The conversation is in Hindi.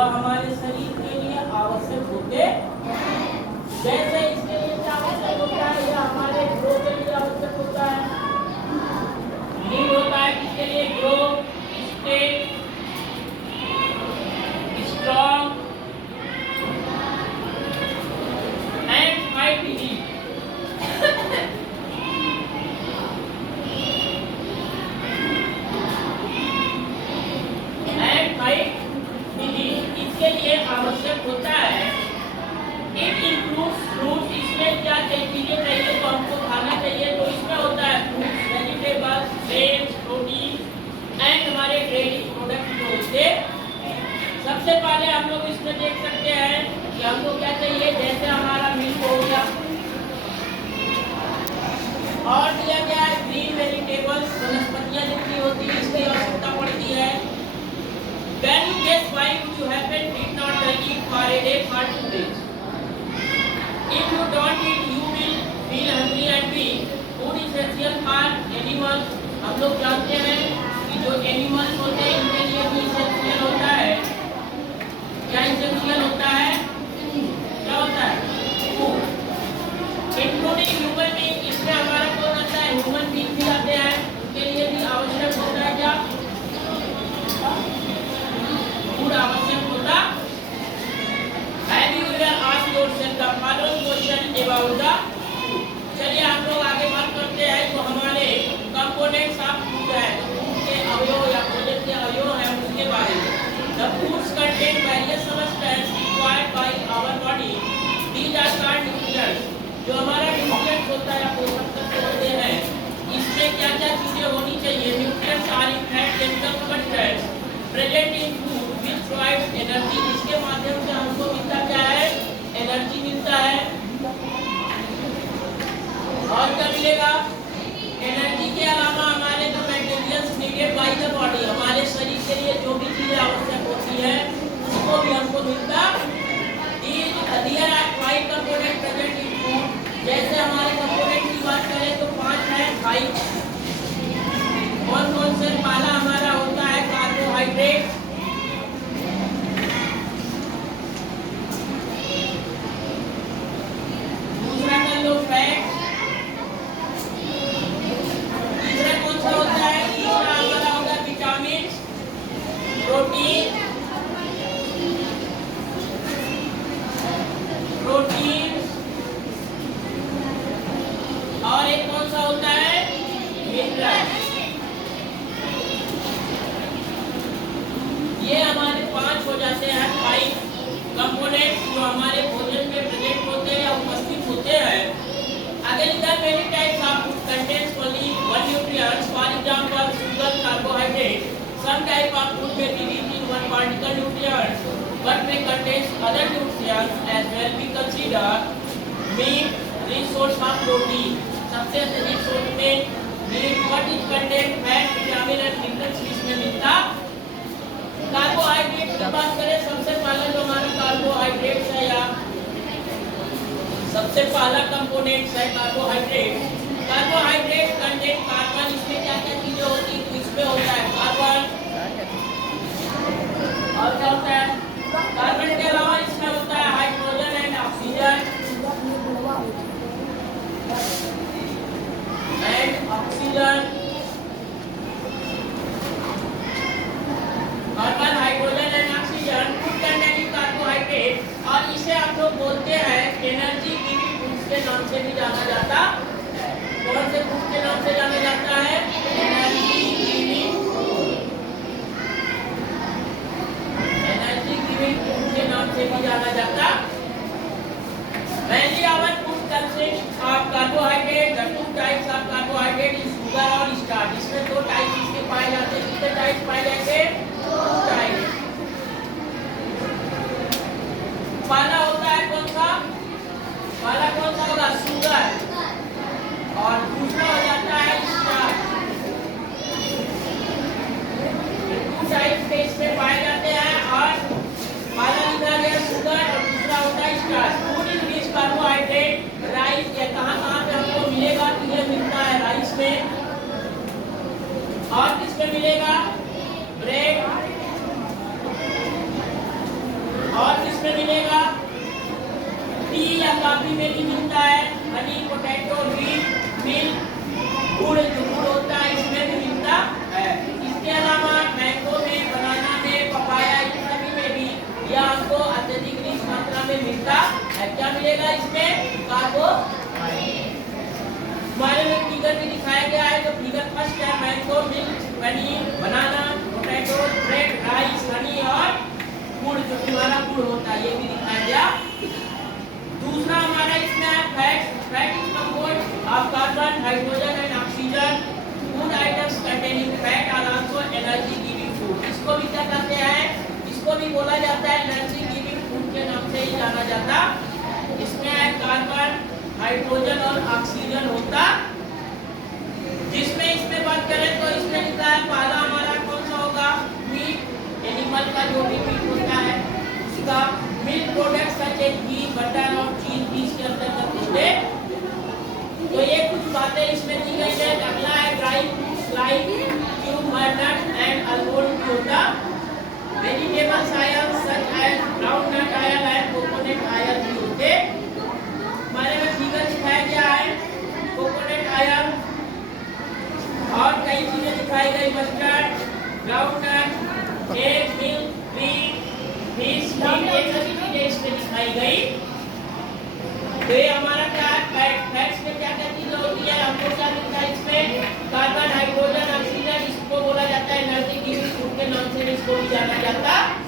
वह हमारे शरीर के लिए आवश्यक होते हैं। जैसे इसके लिए क्या आवश्यक होता है, यह हमारे ग्रो के लिए आवश्यक होता है। नीड होता है किसके लिए? Grow, stay strong and fight disease. इसके लिए आवश्यक होता है। इट इंक्लूड्स फ्रूट्स, इसमें क्या चीजें चाहिए तो हमको खाना चाहिए, तो इसमें होता है fruits, vegetables, grains, protein and हमारे डेयरी प्रोडक्ट जो होते हैं। सबसे पहले हम लोग इसमें देख सकते हैं कि हमको क्या चाहिए, जैसे हमारा मिल्क हो गया और दिया गया है ग्रीन वेजिटेबल्स, वनस्पतियां जितनी होती है इसकी आवश्यकता पड़ती है। Can you guess why you happen did not eat for a day for 2 days? If you don't eat, you will feel hungry and weak. Food is essential for animals. हम लोग जानते हैं कि जो एनिमल्स होते हैं इनके लिए भी essential होता है। क्या essential होता है? क्या होता है? Food. Including human being, इसमें हमारा कौन आता है? Human being भी आते हैं, उनके लिए भी आवश्यक होता है क्या? फूड आवश्यक होता है। Have you ever asked yourself the following question about the? चलिए हम लोग आगे बात करते हैं जो हमारे कंपोनेंट्स ऑफ फूड है, फूड के अवयव या भोजन के अवयव हैं उसके बारे में। The foods contain various substances required by our body. These are called nutrients. जो हमारा न्यूट्रिएंट्स होता है या पोषक तत्व होते हैं, इसमें क्या क्या चीजें होनी चाहिए? Nutrients are in fat chemical substance present in food which provides energy. इसके माध्यम से हमको मिलता क्या है? एनर्जी मिलता है। और क्या मिलेगा? एनर्जी के अलावा हमारे जो materials needed by the body, हमारे शरीर के लिए जो भी चीजें आवश्यक होती है उसको भी हमको मिलता है। There are 5 components present in food. जैसे हमारे कंपोनेंट की बात करें तो 5 है, 5 कौन कौन से? पहला हमारा होता है कार्बोहाइड्रेट, दूसरा कर लो फैट, तीसरा कौन सा होता है? तीसरा हमारा होगा विटामिन, प्रोटीन और एक कौन सा होता है? मिनरल। ये हमारे 5 हो जाते हैं, 5 कंपोनेंट जो हमारे भोजन में प्रेजेंट होते हैं या उपस्थित होते हैं। अगर इधर many types of food contents only one nutrients, for example sugar, carbohydrate. Some type of food में be rich in one particle nutrients but may contain other nutrients as well. We consider meat rich source of protein. सबसे अधिक सोर्स में meat, what is contain fat, vitamin and minerals इसमें मिलता। कार्बोहाइड्रेट की बात करें, सबसे पहला जो हमारा कार्बोहाइड्रेट है या सबसे पहला कंपोनेंट है कार्बोहाइड्रेट। कार्बोहाइड्रेट कंटेन कार्बन, इसमें क्या क्या चीजें होती है? तो इसमें होता है कार्बन और क्या होता है? कार्बन के अलावा इसमें होता है hydrogen and oxygen carbon, hydrogen and oxygen food containing carbohydrate. और इसे हम लोग बोलते हैं एनर्जी गिविंग फूड्स के नाम से भी जाना जाता है। कौन से फूड के नाम से जाना जाता है? एनर्जी गिविंग फूड के नाम से भी जाना जाता। Mainly our food consists of carbohydrate. The 2 types of carbohydrate is sugar और starch. इसमें 2 टाइप्स इसके पाए जाते हैं। कितने टाइप्स पाए जाते हैं? 2 टाइप्स। पहला होता है कौन सा? पहला कौन सा होगा? शुगर। और दूसरा हो जाता है स्टार्च। 2 टाइप्स के इसमें पाए जाते हैं और पहला लिखा गया शुगर और दूसरा होता है starch. Food is rich carbohydrate, rice. ये कहाँ पे हमको मिलेगा? तो ये मिलता है राइस में। और किसमें मिलेगा? ब्रेड, मिलेगा? टी या कॉफी में भी मिलता है, हनी, पोटैटो, वीट, मिल्क, गुड़ जो गुड़ होता है इसमें भी मिलता है। इसके अलावा मैंगो में, बनाना में, पपाया इन सभी में भी यह आपको अत्यधिक रिच मात्रा में मिलता है। क्या मिलेगा इसमें? कार्बोहाइड्रेट। हमारे में फिगर भी दिखाया गया है। तो फिगर फर्स्ट है मैंगो, मिल्क, पनीर, बनाना, पोटैटो, ब्रेड, राइस, हनी और गुड़ जो हमारा गुड़ होता है ये भी दिखाया गया। दूसरा हमारा इसमें है fat. Fat is compound of carbon, hydrogen and oxygen. Food items containing fat are also energy giving food. इसको भी क्या कहते हैं? इसको भी बोला जाता है एनर्जी गिविंग फूड के नाम से ही जाना जाता। इसमें है कार्बन, हाइड्रोजन और ऑक्सीजन होता। जिसमें इसमें बात करें तो इसमें लिखा है पहला हमारा कौन सा होगा? मीट, एनिमल का जो भी मीट होता है उसका। मिल्क प्रोडक्ट्स सच एज घी, बटर और चीज भी इसके अंतर्गत होते। तो ये कुछ बातें इसमें दी गई है। अगला है dry fruits like nut and almond होता। Vegetables oil such as groundnut oil and coconut oil भी होते। हमारे में फिगर दिखाया गया है कोकोनट आयल और कई चीजें दिखाई गई, mustard, groundnut, egg, milk, cream, fish, ये सभी चीजें इसमें दिखाई गई। तो ये हमारा क्या है? फैट्स में क्या क्या चीजें होती है? हमको क्या मिलता है इसमें? Carbon, hydrogen, oxygen. इसको बोला जाता है एनर्जी गिविंग फूड के नाम से इसको भी जाना जाता है।